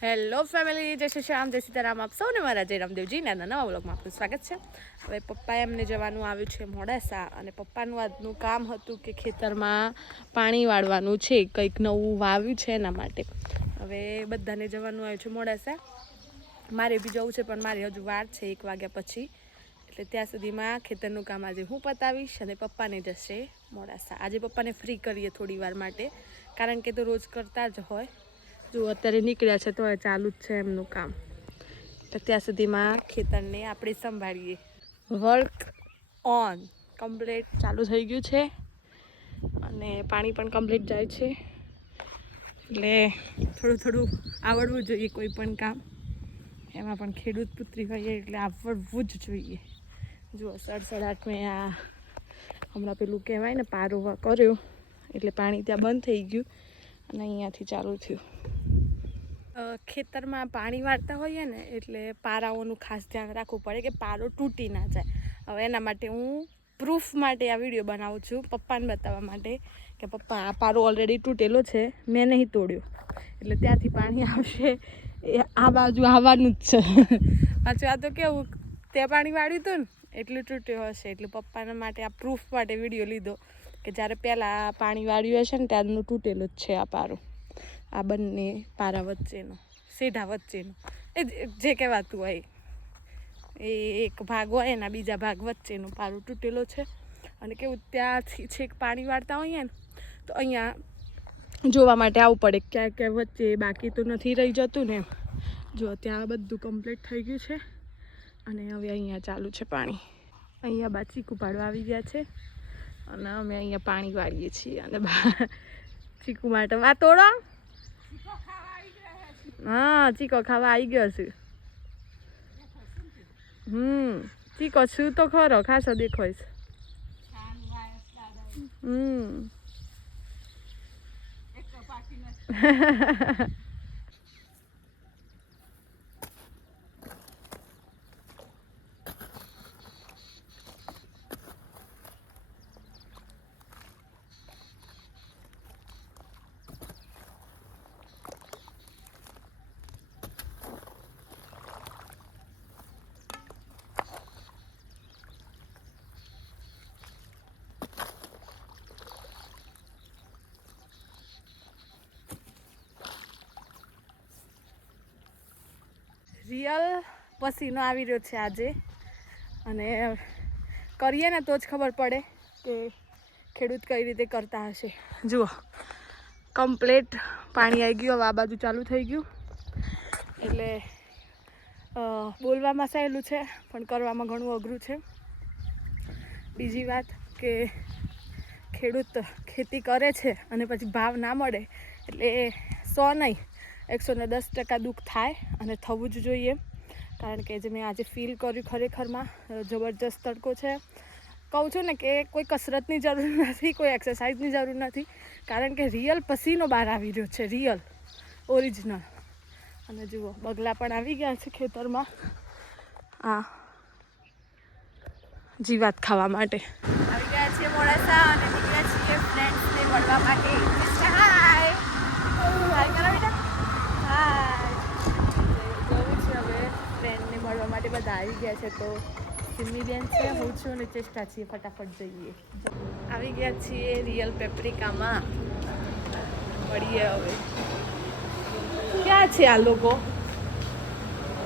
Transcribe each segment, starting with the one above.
Hello family, જય શ્રી શ્યામ, જય સીતારામ. આપ સૌને મારા જય રામદેવજીના નવા વ્લોગમાં આપનું સ્વાગત છે. હવે પપ્પાએ એમને જવાનું આવ્યું છે મોડાસા, અને પપ્પાનું આજનું કામ હતું કે ખેતરમાં પાણી વાળવાનું છે, કંઈક નવું વાવ્યું છે એના માટે. હવે બધાને જવાનું આવ્યું છે મોડાસા. મારે બી જવું છે, પણ મારી હજુ વાર છે 1 વાગ્યા પછી, એટલે ત્યાં સુધીમાં ખેતરનું કામ આજે હું પતાવીશ અને પપ્પાને જશે મોડાસા. આજે પપ્પાને ફ્રી કરીએ થોડી વાર માટે, કારણ કે તો રોજ કરતા જ હોય. જો અત્યારે નીકળ્યા છે તો ચાલુ જ છે એમનું કામ, તો ત્યાં સુધીમાં ખેતરને આપણે સંભાળીએ. વર્ક ઓન કમ્પ્લીટ ચાલુ થઈ ગયું છે, અને પાણી પણ કમ્પ્લીટ જાય છે, એટલે થોડું થોડું આવડવું જોઈએ કોઈ પણ કામ. એમાં પણ ખેડૂત પુત્રી હોઈએ એટલે આવડવું જ જોઈએ. જુઓ 8:30 મેં આ હમણાં પેલું કહેવાય ને પારો કર્યો, એટલે પાણી ત્યાં બંધ થઈ ગયું અને અહીંયાથી ચાલુ થયું. ખેતરમાં પાણી વાળતા હોઈએ ને એટલે પારાઓનું ખાસ ધ્યાન રાખવું પડે કે પારો તૂટી ના જાય. હવે એના માટે હું પ્રૂફ માટે આ વિડીયો બનાવું છું, પપ્પાને બતાવવા માટે કે પપ્પા આ પારો ઓલરેડી તૂટેલો છે, મેં નહીં તોડ્યો, એટલે ત્યાંથી પાણી આવશે એ આ બાજુ આવવાનું જ છે. પાછું આ તો કેવું ત્યાં પાણી વાળ્યું હતું ને એટલું તૂટ્યો હશે, એટલે પપ્પાના માટે આ પ્રૂફ માટે વિડીયો લીધો કે જ્યારે પહેલાં પાણી વાળ્યું હશે ને ત્યારનું તૂટેલું જ છે આ પારો. આ બંને પારા વચ્ચેનો, સીધા વચ્ચેનો, એ જે કહેવાતું હોય એ એક ભાગ હોય એના બીજા ભાગ વચ્ચેનો પારો તૂટેલો છે. અને કેવું ત્યાંથી છેક પાણી વાળતા હોઈએ ને તો અહીંયા જોવા માટે આવવું પડે ક્યાં ક્યાં વચ્ચે બાકી તો નથી રહી જતું ને. જો ત્યાં બધું કમ્પ્લીટ થઈ ગયું છે, અને હવે અહીંયા ચાલુ છે પાણી. અહીંયા બા ચીકુ પાડવા આવી ગયા છે, અને અમે અહીંયા પાણી વાળીએ છીએ. અને ચીકુ માટે વા તોડો. હા, ચીકો ખાવા આવી ગયો છે. ચીકો શું તો ખરો, ખાસો દેખાય છે. રિયલ પસીનો આવી રહ્યો છે આજે, અને કરીએ ને તો જ ખબર પડે કે ખેડૂત કઈ રીતે કરતા હશે. જુઓ કમ્પ્લીટ પાણી આવી ગયું, હવે આ બાજુ ચાલુ થઈ ગયું, એટલે બોલવામાં સહેલું છે પણ કરવામાં ઘણું અઘરું છે. બીજી વાત કે ખેડૂત ખેતી કરે છે અને પછી ભાવ ના મળે એટલે 100 નહીં 110% દુઃખ થાય, અને થવું જ જોઈએ. કારણ કે જે મેં આજે ફીલ કર્યું ખરેખરમાં જબરજસ્ત તડકો છે. કહું છું ને કે કોઈ કસરતની જરૂર નથી, કોઈ એક્સરસાઇઝની જરૂર નથી, કારણ કે રિયલ પસીનો બહાર આવી રહ્યો છે, રિયલ ઓરિજિનલ. અને જુઓ બગલા પણ આવી ગયા છે ખેતરમાં આ જીવાત ખાવા માટે. આવી ગયા છીએ મોડાસા અને નીકળ્યા છીએ ફ્રેન્ડ્સને મળવા માટે. હાય હાય કરો બેટા. હાય જવું છે હવે ફ્રેન્ડને મળવા માટે, બધા આવી ગયા છે. તો સિમ્મીબેન છે, હું છું અને ચેષ્ટા છીએ, ફટાફટ જઈએ. આવી ગયા છીએ રિયલ પેપ્રિકામાં, મળીએ હવે. ક્યાં છે આ લોકો?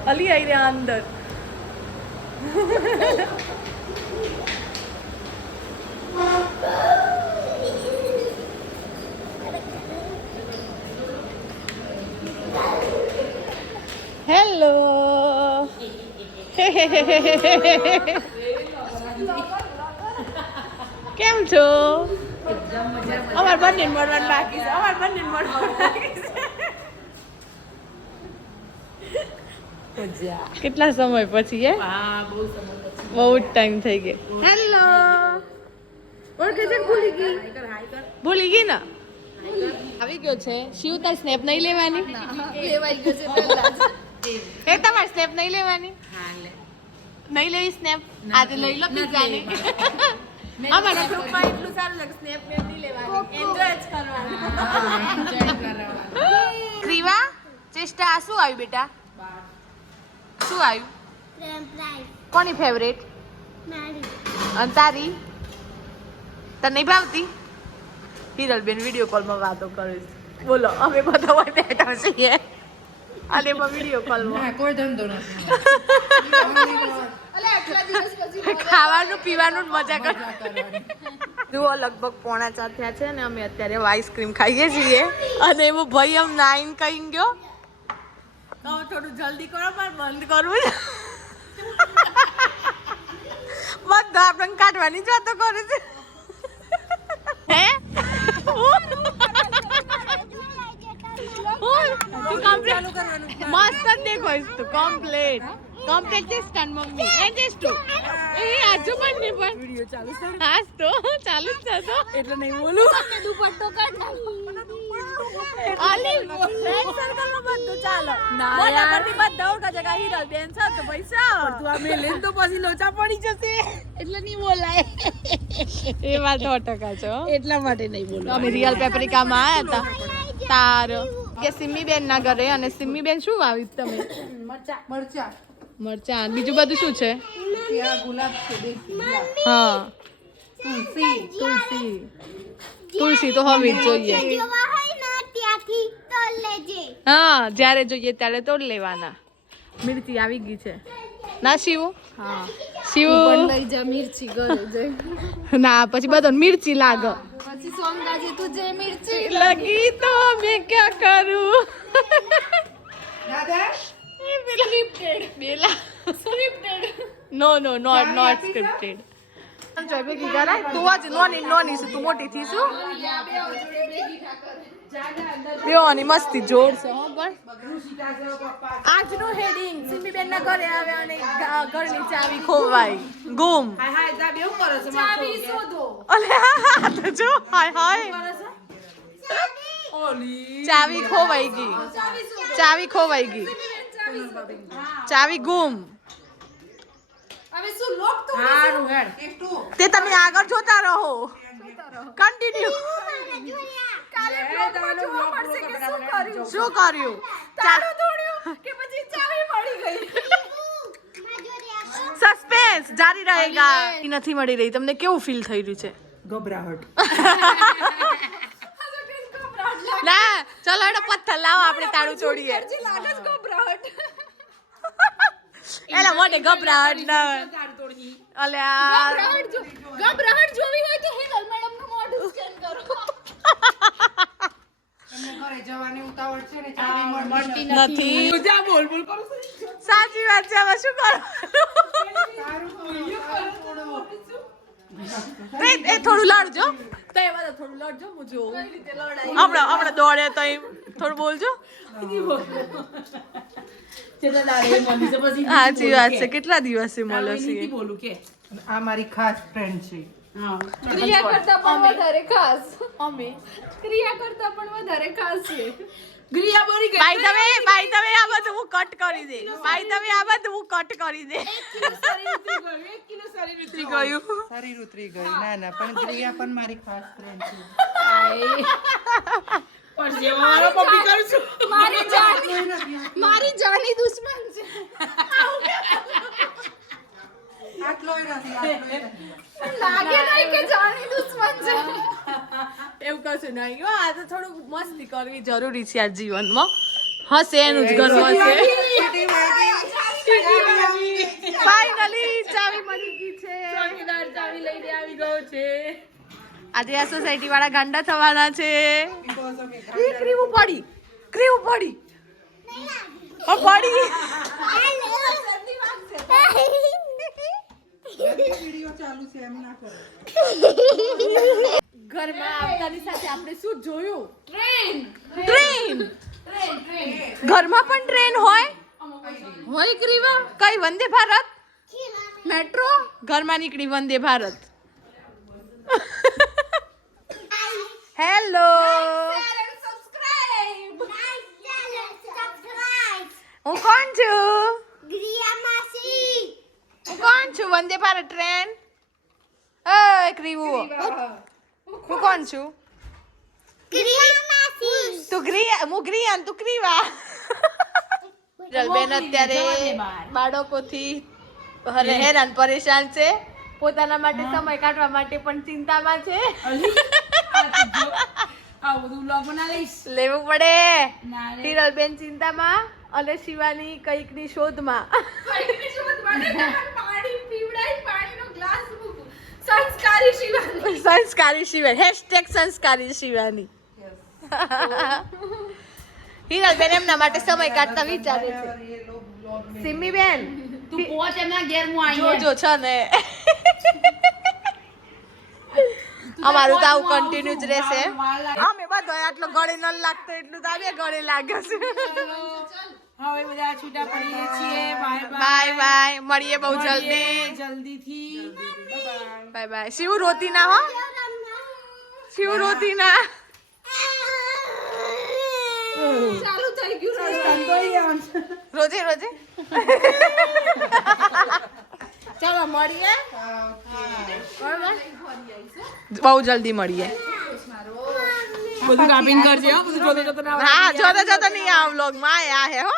અલી આવી રહ્યા અંદર. હેલો. કેમ છો? અમાર બંને મળવાનું બાકી છે, અમાર બંને મળવાનું બાકી છે. કેટલા સમય પછી? હે, બહુ જ ટાઈમ થઈ ગયો. હેલો. ઓળખે છે? ભૂલી ગઈ ને? આવી ગયો છે શિવ. તાર સ્નેપ નહીં લેવાની? લેવાઈ ગયો છે. એ તમારે સ્નેપ નહીં લેવાની? નહીં લેવી સ્નેપ? આજે લઈ લો પીઝાની. અમારા ગ્રુપમાં એટલું સારું લાગે, સ્નેપ મેપ નહીં લેવાની, એન્જોય જ કરવાનું. ક્રીવા ચેષ્ટા શું આવ્યું બેટા? શું આવ્યું? કોની ફેવરેટ? અને તારી? તને નહીં ભાવતી? હિરલબેન વિડીયો કોલમાં વાતો કરે છે. બોલો અમે બધા હોય બેઠા છીએ અને એમાં વિડીયો કોલમાં કોઈ ધંધો નથી. ખાવાનું પીવાનું મજા કરવાની. જુઓ લગભગ 3:45 થયા છે ને અમે અત્યારે આઈસ્ક્રીમ ખાઈએ છીએ અને એવો ભાઈ આમ નાઈન કહી ગયો થોડું જલ્દી કરો પણ બંધ કરવું બધા આપણને કાઢવાની જ વાતો કરે છે હે મસ્ત દેખો તું કમ્પ્લીટ સ્ટન મમ્મી એ જેસ્ટુ એ આજુ પણ નહીં પણ વિડિયો ચાલુ છે હાસ તો ચાલુ જ છે તો એટલે નહીં બોલું તમે દુપટ્ટો કાઢ આલી ફ્રેન્ડ સર્કલમાં બધું ચાલો મોટા પરથી બધા ઓળખા જગા હિરલ બેન છે તો પૈસા તું આ મે લેન તો પછી લોચા પડી જશે એટલે નહીં બોલાય એ વાત 100% છો એટલા માટે નહીં બોલું અમે રિયલ પેપરિકામાં આયા હતા તાર કે સિમ્મી બેન ના ઘરે અને સિમ્મી બેન શું વાવી તમે મરચા બીજું બધું શું છે ગુલાબ છે હા તુલસી તો હવે જ જોઈએ હા જ્યારે જોઈએ ત્યારે તોડ લેવાના મિર્ચી આવી ગઈ છે ના શિવ હા શિવ લઈ જા મિર્ચી ઘરે જઈ ના પછી બધો મિર્ચી લાગે પછી સોમગાજી તુજે મિર્ચી લગી તો મેં ક્યાં કરું દાદા સ્ક્રિપ્ટેડ બેલા સ્ક્રિપ્ટેડ નો નોટ સ્ક્રિપ્ટેડ જોઈ ભેગી કરાય તું આજ નોની છે તું મોટી થી શું બેવાની મસ્તી જોર છે હો પણ આજનું હેડિંગ સિમ્મીબેન ના ઘરે આવે અને ઘરની ચાવી ખોવાઈ ગુમ હાય જા બેવું કરો છો ચાવી શોધો અલે હા તો જો હાય ઓલી ચાવી ખોવાઈ ગઈ ચાવી ગુમ હવે શું લોક તો હારું હેડ તે તમે આગળ જોતા રહો કન્ટિન્યુ કાલે બ્લોગમાં જોવા મળશે કે શું કર્યું શું કર્યું તાળું તોડ્યું કે પછી ચાવી મળી ગઈ સસ્પેન્સ જારી રહેગા નથી મળી રહી તમને કેવું ફીલ થઈ રહ્યું છે ગભરાહટ ના ચલો એડો પથ્થર લાવો આપણે તાળું તોડીએ લાગે જ ગભરાહટ એલા મોટે ગભરાહટ ના અલ્યા ગભરાહટ જોવી હોય તો હિરલ મેડમ નું મોઢું સ્કેન કરો એમને ઘરે જવાની ઉતાવળ છે ને ચાવી મળતી નથી જા બોલ કરું સાચી વાત છે હવે શું કરો એ થોડું લડજો તો એ બધા થોડું લડજો હું જોઉં હમણાં દોડે તો થોડું બોલજો સાચી વાત છે કેટલા દિવસે મળ્યો છે બોલું કે આ મારી ખાસ ફ્રેન્ડ છે ક્રિયા કરતા પણ વધારે ખાસ અમે ક્રિયા કરતા પણ વધારે ખાસ છે ગ્રિયા બોરી ગઈ બાય તમે આ બધું હું કટ કરી દે ઉતરી ગયું શરીર ઉતરી ગઈ ના પણ ગ્રિયા પણ મારી ખાસ ફ્રેન્ડ છે પણ જેવારો પપ્પી કરું છું મારી જાની દુશ્મન છે આટલોય નથી લાગે નહીં કે જાની દુશ્મન છે એવું કશું નહીં હો આ તો થોડું મસ્તી કરવી જરૂરી છે આ જીવનમાં હશે એનું જ ગર્વ છે ફાઇનલી ચાવી મળી ગઈ છે ચોકીદાર ચાવી લઈને આવી ગયો છે આજે આ સોસાયટી વાળા ગાંડા થવાના છે ક્રીવું પડી પડી વિડિયો ચાલુ છે એમ ના કરો ઘરમાં આવતાની સાથે આપણે શું જોયું ટ્રેન ઘરમાં પણ ટ્રેન હોય ક્રીવા કઈ વંદે ભારત મેટ્રો ઘરમાં નીકળી વંદે ભારત હેલો હું કોણ છું વંદે ભારત ટ્રેન એ ક્રીવું હું કોણ છું તું ગ્રિયા હું ગ્રિયા તું ક્રીવા હિરલબેન અત્યારે બાળકોથી હેરાન પરેશાન છે, પોતાના માટે સમય કાઢવા માટે પણ ચિંતામાં છે. લેવું પડે. હિરલબેન ચિંતામાં અને શિવાની કઈકની શોધમાં. સંસ્કારી શિવાની #સંસ્કારી શિવાની. હિરલબેન એમના માટે સમય કાઢતા વિચારે છે. સિમ્મીબેન તું પહોંચ એમના ઘેર હું આવી જોજો છે ને અમારું તો આવું કન્ટિન્યુ જ રહેશે. અમે બધો આટલો ગળે ન લાગતો એટલું તો અમે ગળે લાગે છે. હવે બધા છૂટા પડીએ છીએ. બાય બાય, મળીએ બહુ જલ્દી. જલ્દીથી બાય બાય. શિવ રોતી ના હો, શિવ રોતી ના. ચાલુ થઈ ગયું રોજે રોજે. ચાલો મળીએ, બહુ જલ્દી મળીએ. બધું કાપીને કરજે હો, બધું જોતો જોતો ના હા, જોતો જોતો નહીં આ વ્લોગ માં આ હે હો.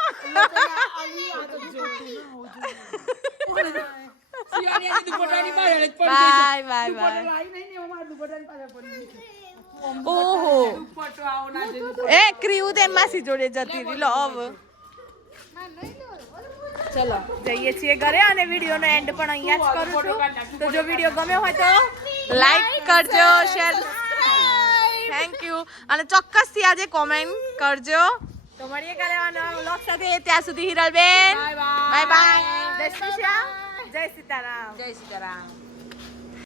Bye bye bye. ઓહો એ ક્રીવ તે માસી જોડે જતી રહી લો હવે. ચલો જઈએ છીએ ઘરે અને વિડીયોનો એન્ડ પણ અહીંયા જ કરું છું. તો જો વિડીયો ગમ્યો હોય તો લાઈક કરજો, શેર, થેન્ક યુ, અને ચોક્કસથી આજે કોમેન્ટ કરજો. તો મળીએ ઘરે નવા વ્લોગ સાથે. ત્યાં સુધી હિરલબેન બાય બાય. જય શ્રી રામ, જય સીતારામ. જય સીતારામ.